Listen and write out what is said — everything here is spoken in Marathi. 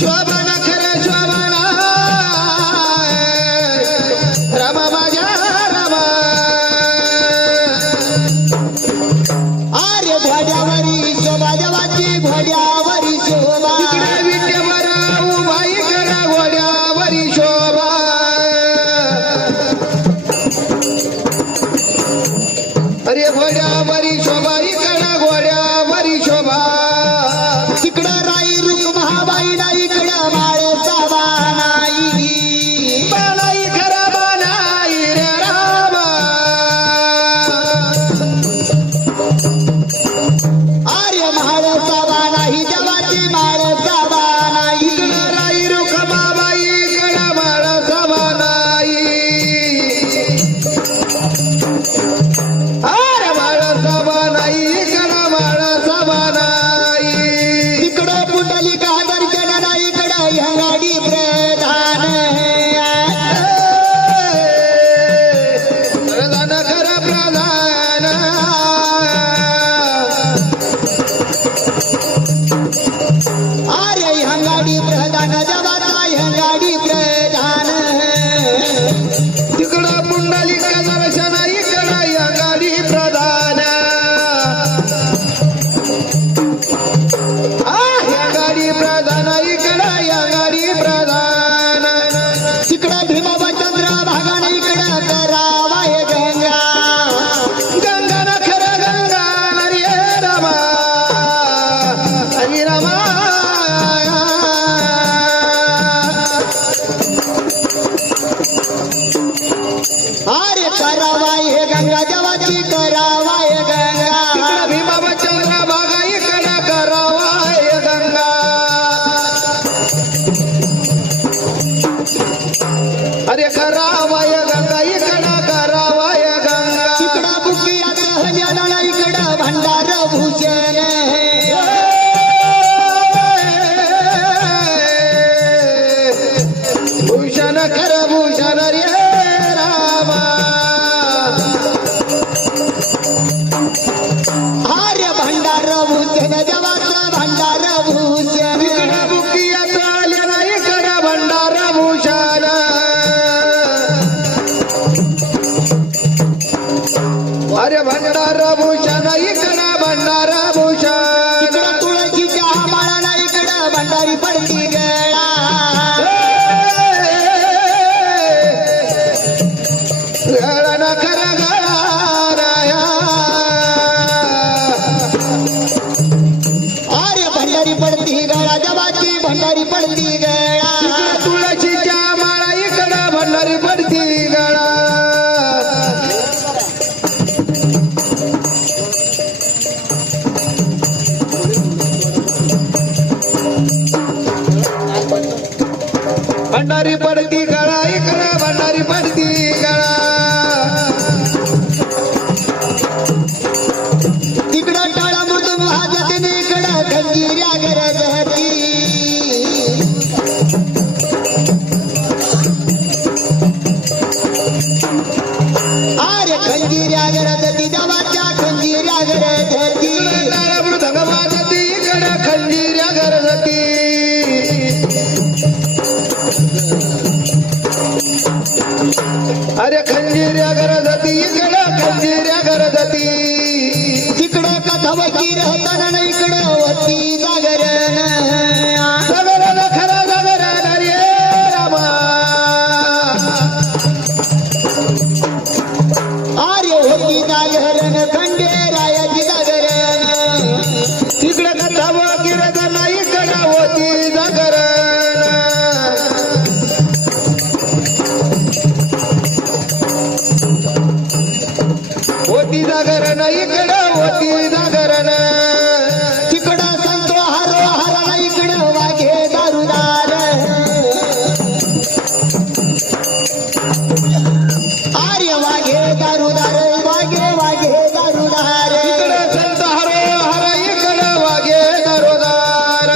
शोभन खर शोभन रम माझ्या रम आर्य घोड्यावरी शोभा देवाची घोड्यावरी शोभा तिकडे विट्यावर उभाई करा घोड्यावरी शोभा अरे घोड्यावरी शोभा इकडं घोड्यावरी शोभा तिकडं राई रुक महाबाई नाही इकडं माळे साबा नाही बालाई खरा बालाई रे राम आर्य माळे साबा नाही देवाची माळे साबा नाही इकडं राई रुख बाबाई इकडं माळ सभा नाही अरे माळ सभा नाही इकडं माळ सभा नाही तिकडं पुंडलिका दर्शन नाही इकडं ह्यांगाडी प्रधान प्रधान खर प्रधान आर्य ह्यांगाडी प्रधान देवाचा ह्यांगाडी प्रधान तिकडं पुंडलिक दर्शन इकडं या गाडी प्रधान या गाडी प्रधान इकडं या गाडी प्रधान तिकडं भीमचंद्र भागान इकडं करावाय गंगा गंगा न खर गंगा हरी रमा हरी रमा आर्य करावाय गंगा देवाची करावाय गंगा इकडं भीमचंद्र भागा इकडं करावाय गंगा अरे करावाय गंगा इकडं करावाय गंगा तिकडं बुकियात हल्याला इकडं भंडार भूषण भूषण खर भूषण रे रामा आर्य भंडार भूषण देवाचं भंडार भूषण इकडं बुकियात आले ना इकडं भंडार भूषण अरे भंडार भूषण इकडं भंडार भूषण तिकडं तुळशीच्या माळाला इकडं भंडारी पडती गळा गळण खर गळाराया आर्य भंडारी पडती गळा देवाची भंडारी पडती गळा तुळशीच्या माळा इकडं भंडारी पडती गळा भंडारी पडती गळा इकडं भंडारी पडती गळा तिकडं टाळा मृदू महाजतीने इकडं गंजीऱ्या गरजती आर्य खंजीऱ्या गरजती देवाच्या खंजीऱ्या गरजती मृदंग वाजती इकडं खंजीऱ्या गरजती अरे खंजीऱ्या गरजती इकडं खंजीऱ्या गरजती तिकडं कथा वकीर होताना इकडं वती जागरण सगरण खरा जागरण रे रामा आर्य होती जागरण खंडेरायाची जागरण तिकडं कथा वकीरत नाही इकडं होती जागरण होती जागरण इकडं होती जागरण तिकडं संतो हरो हरा इकडं वाघे दारुदार आर्य वाघे दारुदार वाघे वाघे दारुदार इकडं संत हरो हर इकडं वागे दरोदार